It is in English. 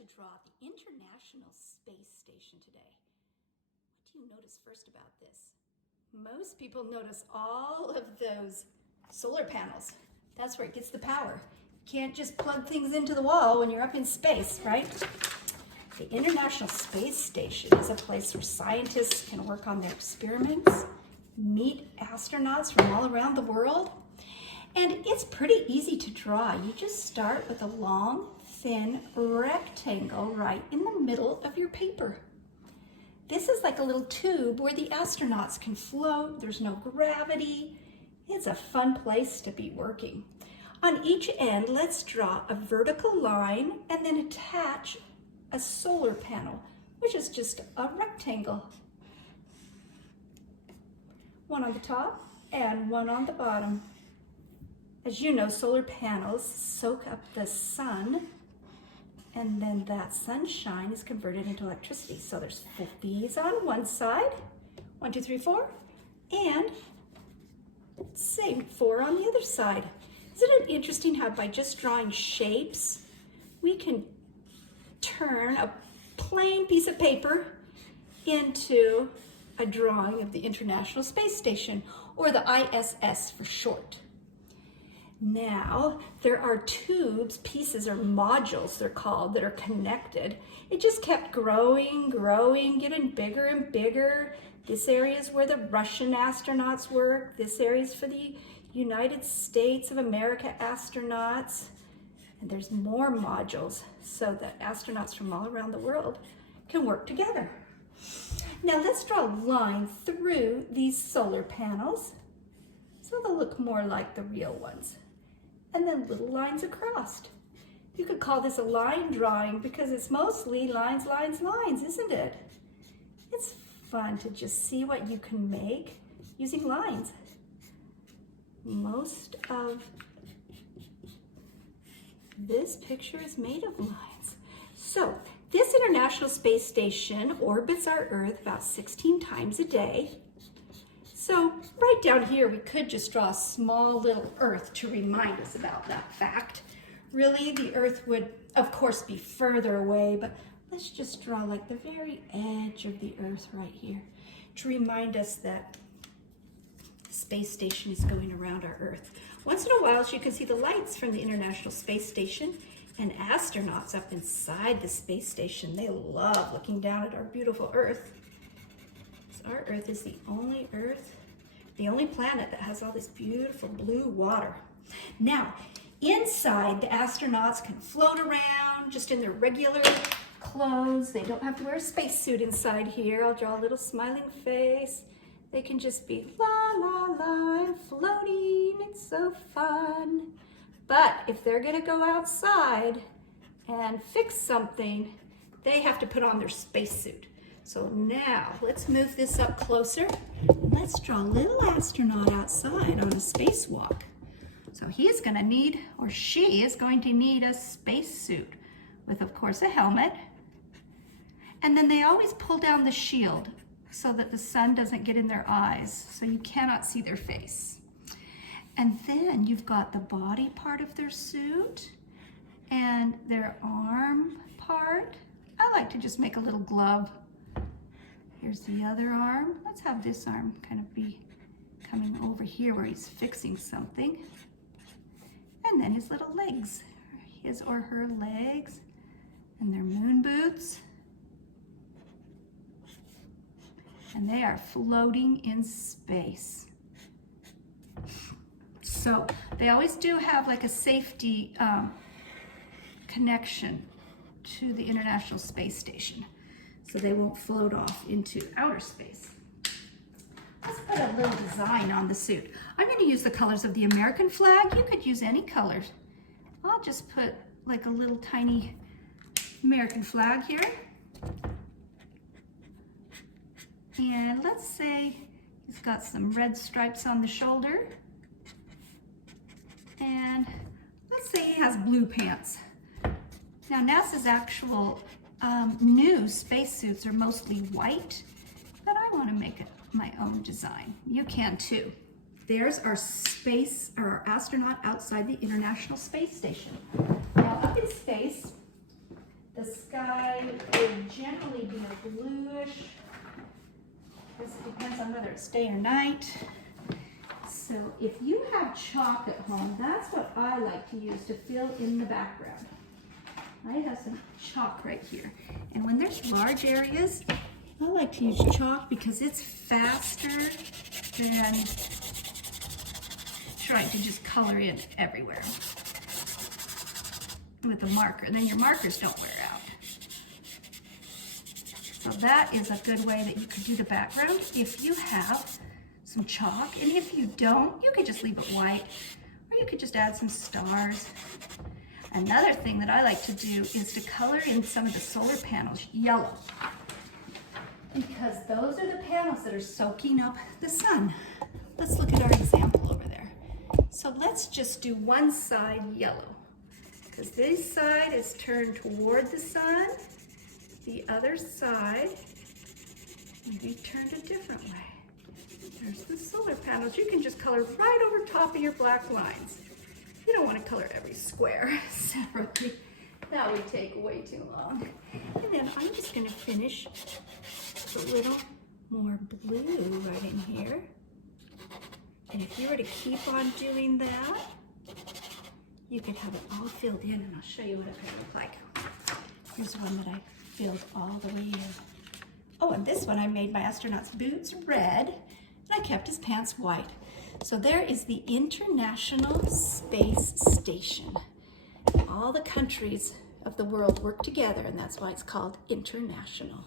to draw the International Space Station today. What do you notice first about this? Most people notice all of those solar panels. That's where it gets the power. You can't just plug things into the wall when you're up in space, right? The International Space Station is a place where scientists can work on their experiments, meet astronauts from all around the world, and it's pretty easy to draw. You just start with a long, thin rectangle right in the middle of your paper. This is like a little tube where the astronauts can float. There's no gravity. It's a fun place to be working. On each end, let's draw a vertical line and then attach a solar panel, which is just a rectangle. One on the top and one on the bottom. As you know, solar panels soak up the sun, and then that sunshine is converted into electricity. So there's these on one side, 1, 2, 3, 4, and same 4 on the other side. Isn't it interesting how by just drawing shapes, we can turn a plain piece of paper into a drawing of the International Space Station, or the ISS for short. Now, there are tubes, pieces, or modules they're called, that are connected. It just kept growing, getting bigger and bigger. This area is where the Russian astronauts work. This area is for the United States of America astronauts. And there's more modules so that astronauts from all around the world can work together. Now let's draw a line through these solar panels so they'll look more like the real ones. And then little lines across. You could call this a line drawing because it's mostly lines, isn't it? It's fun to just see what you can make using lines. Most of this picture is made of lines. So this International Space Station orbits our Earth about 16 times a day. So right down here, we could just draw a small little Earth to remind us about that fact. Really, the Earth would, of course, be further away, but let's just draw like the very edge of the Earth right here to remind us that the space station is going around our Earth. Once in a while, you can see the lights from the International Space Station and astronauts up inside the space station. They love looking down at our beautiful Earth. Our Earth is the only planet that has all this beautiful blue water. Now, inside, the astronauts can float around just in their regular clothes. They don't have to wear a spacesuit inside here. I'll draw a little smiling face. They can just be la, la, la, and floating. It's so fun. But if they're gonna go outside and fix something, they have to put on their spacesuit. So now let's move this up closer. Let's draw a little astronaut outside on a spacewalk. So he is going to need, or she is going to need, a spacesuit with, of course, a helmet. And then they always pull down the shield so that the sun doesn't get in their eyes, so you cannot see their face. And then you've got the body part of their suit and their arm part. I like to just make a little glove. Here's the other arm. Let's have this arm kind of be coming over here where he's fixing something. And then his little legs, his or her legs, and their moon boots. And they are floating in space. So they always do have like a safety connection to the International Space Station, so they won't float off into outer space. Let's put a little design on the suit. I'm going to use the colors of the American flag. You could use any colors. I'll just put like a little tiny American flag here. And let's say he's got some red stripes on the shoulder. And let's say he has blue pants. Now NASA's actual new spacesuits are mostly white, but I want to make it my own design. You can too. There's our astronaut outside the International Space Station. Now up in space, the sky generally be a bluish. This depends on whether it's day or night. So if you have chalk at home, that's what I like to use to fill in the background. I have some chalk right here. And when there's large areas, I like to use chalk because it's faster than trying to just color in everywhere with a marker. And then your markers don't wear out. So that is a good way that you could do the background if you have some chalk. And if you don't, you could just leave it white, or you could just add some stars. Another thing that I like to do is to color in some of the solar panels yellow, because those are the panels that are soaking up the sun. Let's look at our example over there. So let's just do one side yellow, because this side is turned toward the sun. The other side will be turned a different way. There's the solar panels. You can just color right over top of your black lines. You don't want to color every square separately. That would take way too long. And then I'm just going to finish with a little more blue right in here. And if you were to keep on doing that, you could have it all filled in, and I'll show you what it could look like. Here's one that I filled all the way in. Oh, and this one I made my astronaut's boots red, and I kept his pants white. So there is the International Space Station. All the countries of the world work together, and that's why it's called international.